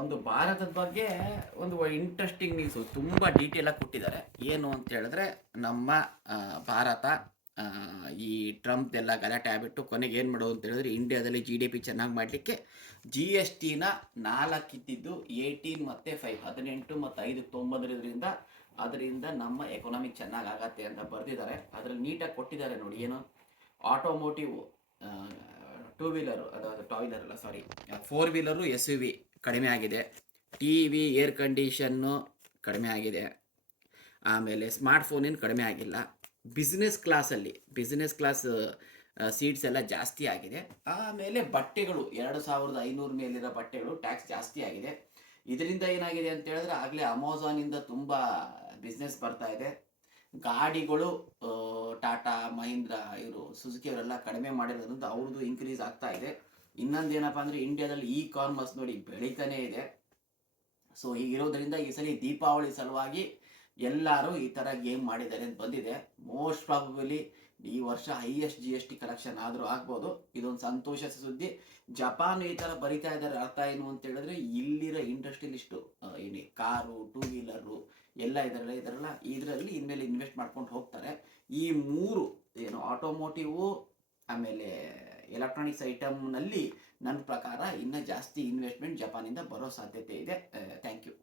ಒಂದು ಭಾರತದ ಬಗ್ಗೆ ಒಂದು ಇಂಟ್ರೆಸ್ಟಿಂಗ್ ನ್ಯೂಸು ತುಂಬ ಡೀಟೇಲಾಗಿ ಕೊಟ್ಟಿದ್ದಾರೆ. ಏನು ಅಂತ ಹೇಳಿದ್ರೆ ನಮ್ಮ ಭಾರತ ಆ, ಈ ಟ್ರಂಪ್ದೆಲ್ಲ ಗಲಾಟೆ ಆಗಿಬಿಟ್ಟು ಕೊನೆಗೆ ಏನು ಮಾಡೋದು ಅಂತ ಹೇಳಿದ್ರೆ ಇಂಡಿಯಾದಲ್ಲಿ GDP ಚೆನ್ನಾಗಿ ಮಾಡಲಿಕ್ಕೆ GSTನ 4 ಇದ್ದಿದ್ದು 18 ಮತ್ತು 5 18 ಮತ್ತು 5 ತೊಂಬತ್ತರಿಂದ ಅದರಿಂದ ನಮ್ಮ ಎಕನಾಮಿ ಚೆನ್ನಾಗಿ ಆಗತ್ತೆ ಅಂತ ಬರೆದಿದ್ದಾರೆ. ಅದರಲ್ಲಿ ನೀಟಾಗಿ ಕೊಟ್ಟಿದ್ದಾರೆ ನೋಡಿ. ಏನು ಆಟೋಮೋಟಿವ್, ಟೂ ವೀಲರು, ಅದು ಟೂ ವೀಲರ್ ಅಲ್ಲ ಸಾರಿ, 4 ವೀಲರು SUV ಕಡಿಮೆ ಆಗಿದೆ. TV, ಏರ್ ಕಂಡೀಷನ್ನು ಕಡಿಮೆ ಆಗಿದೆ. ಆಮೇಲೆ ಸ್ಮಾರ್ಟ್ಫೋನಿನ ಕಡಿಮೆ ಆಗಿಲ್ಲ. ಬಿಸ್ನೆಸ್ ಕ್ಲಾಸ್ ಸೀಟ್ಸ್ ಎಲ್ಲ ಜಾಸ್ತಿ ಆಗಿದೆ. ಆಮೇಲೆ ಬಟ್ಟೆಗಳು 2500 ಮೇಲಿರೋ ಬಟ್ಟೆಗಳು ಟ್ಯಾಕ್ಸ್ ಜಾಸ್ತಿ ಆಗಿದೆ. ಇದರಿಂದ ಏನಾಗಿದೆ ಅಂತ ಹೇಳಿದ್ರೆ ಆಗಲೇ ಅಮೆಝಾನಿಂದ ತುಂಬ ಬಿಸ್ನೆಸ್ ಬರ್ತಾ ಇದೆ. ಗಾಡಿಗಳು ಟಾಟಾ, ಮಹೀಂದ್ರ, ಇವರು ಸುಜುಕಿ ಅವರೆಲ್ಲ ಕಡಿಮೆ ಮಾಡಿರೋದ್ರಿಂದ ಅವ್ರದ್ದು ಇನ್ಕ್ರೀಸ್ ಆಗ್ತಾ ಇದೆ. ಇನ್ನೊಂದು ಏನಪ್ಪ ಅಂದರೆ ಇಂಡಿಯಾದಲ್ಲಿ ಕಾಮರ್ಸ್ ನೋಡಿ ಬೆಳೀತಾನೇ ಇದೆ. ಸೊ ಹೀಗಿರೋದ್ರಿಂದ ಈ ಸಲ ದೀಪಾವಳಿ ಸಲುವಾಗಿ ಎಲ್ಲರೂ ಈ ಥರ ಗೇಮ್ ಮಾಡಿದ್ದಾರೆ ಅಂತ ಬಂದಿದೆ. ಮೋಸ್ಟ್ ಪ್ರಾಬಬಲಿ ಈ ವರ್ಷ ಹೈಯೆಸ್ಟ್ GST ಕಲೆಕ್ಷನ್ ಆದರೂ ಆಗ್ಬೋದು. ಇದೊಂದು ಸಂತೋಷ ಸುದ್ದಿ. ಜಪಾನ್ ಈ ಥರ ಬರಿತಾ ಇದ್ದಾರೆ. ಅರ್ಥ ಏನು ಅಂತ ಹೇಳಿದ್ರೆ ಇಲ್ಲಿರೋ ಇಂಡಸ್ಟ್ರಿಯಲಿಸ್ಟು ಏನು ಕಾರು, ಟೂ ವೀಲರು ಎಲ್ಲ ಇದರಲ್ಲಿ ಇನ್ಮೇಲೆ ಇನ್ವೆಸ್ಟ್ ಮಾಡ್ಕೊಂಡು ಹೋಗ್ತಾರೆ. ಈ 3 ಏನು ಆಟೋಮೋಟಿವು ಆಮೇಲೆ ಎಲೆಕ್ಟ್ರಾನಿಕ್ಸ್ ಐಟಮ್ನಲ್ಲಿ ನನ್ನ ಪ್ರಕಾರ ಇನ್ನೂ ಜಾಸ್ತಿ ಇನ್ವೆಸ್ಟ್ಮೆಂಟ್ ಜಪಾನಿಂದ ಬರೋ ಸಾಧ್ಯತೆ ಇದೆ. Thank you.